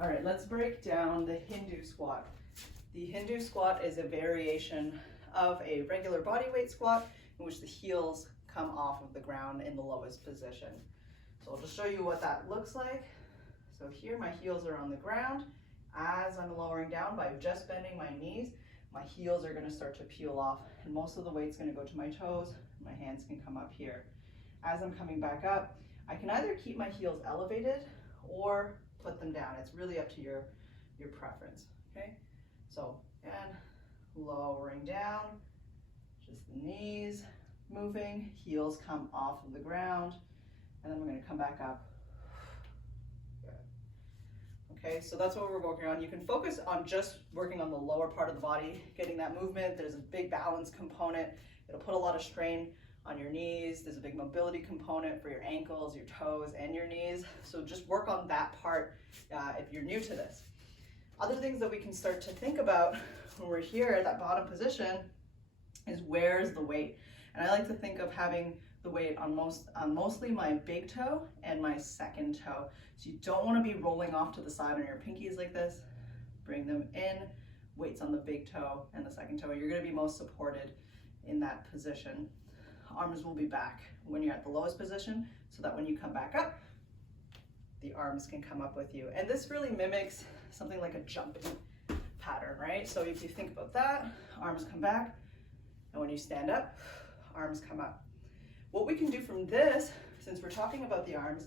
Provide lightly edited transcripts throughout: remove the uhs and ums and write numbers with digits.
All right, let's break down the Hindu squat. The Hindu squat is a variation of a regular body weight squat in which the heels come off of the ground in the lowest position. So I'll just show you what that looks like. So here my heels are on the ground. As I'm lowering down by just bending my knees, my heels are going to start to peel off and most of the weight's going to go to my toes. My hands can come up here. As I'm coming back up, I can either keep my heels elevated or put them down. It's really up to your preference, okay? So again, lowering down, just the knees moving, heels come off of the ground, and then we're going to come back up. Okay, so that's what we're working on. You can focus on just working on the lower part of the body, getting that movement. There's a big balance component. It'll put a lot of strain on your knees. There's a big mobility component for your ankles, your toes, and your knees. So just work on that part if you're new to this. Other things that we can start to think about when we're here at that bottom position is where's the weight? And I like to think of having the weight on mostly my big toe and my second toe. So you don't want to be rolling off to the side on your pinkies like this. Bring them in, weights on the big toe and the second toe. You're going to be most supported in that position. Arms will be back when you're at the lowest position so that when you come back up, the arms can come up with you. And this really mimics something like a jumping pattern, right? So if you think about that, arms come back, and when you stand up, arms come up. What we can do from this, since we're talking about the arms,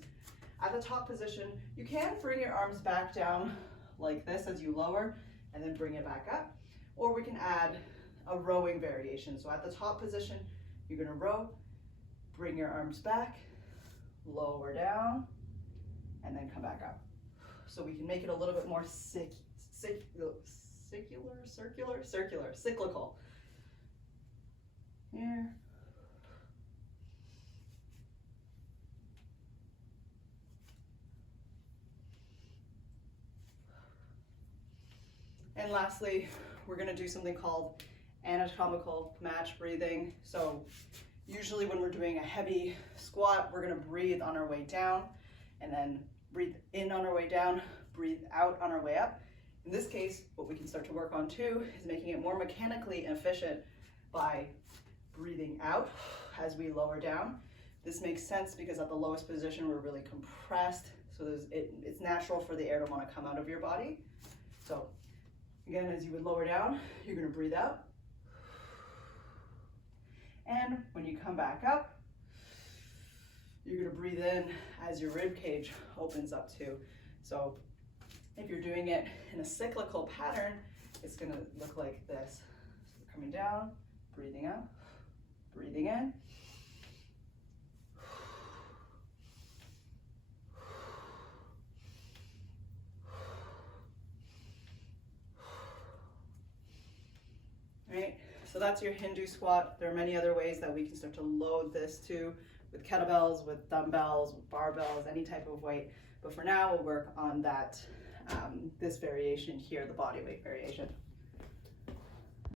at the top position, you can bring your arms back down like this as you lower, and then bring it back up. Or we can add a rowing variation. So at the top position, you're gonna row, bring your arms back, lower down, and then come back up. So we can make it a little bit more cyclical. Here. And lastly, we're gonna do something called anatomical match breathing. So usually when we're doing a heavy squat, we're gonna breathe on our way down and then breathe in on our way down, breathe out on our way up. In this case, what we can start to work on too is making it more mechanically efficient by breathing out as we lower down. This makes sense because at the lowest position, we're really compressed. So it's natural for the air to want to come out of your body. So again, as you would lower down, you're going to breathe out. And when you come back up, you're going to breathe in as your rib cage opens up too. So if you're doing it in a cyclical pattern, it's going to look like this. So we're coming down, breathing out, breathing in. Right, so that's your Hindu squat. There are many other ways that we can start to load this too, with kettlebells, with dumbbells, with barbells, any type of weight. But for now, we'll work on that, this variation here, the body weight variation.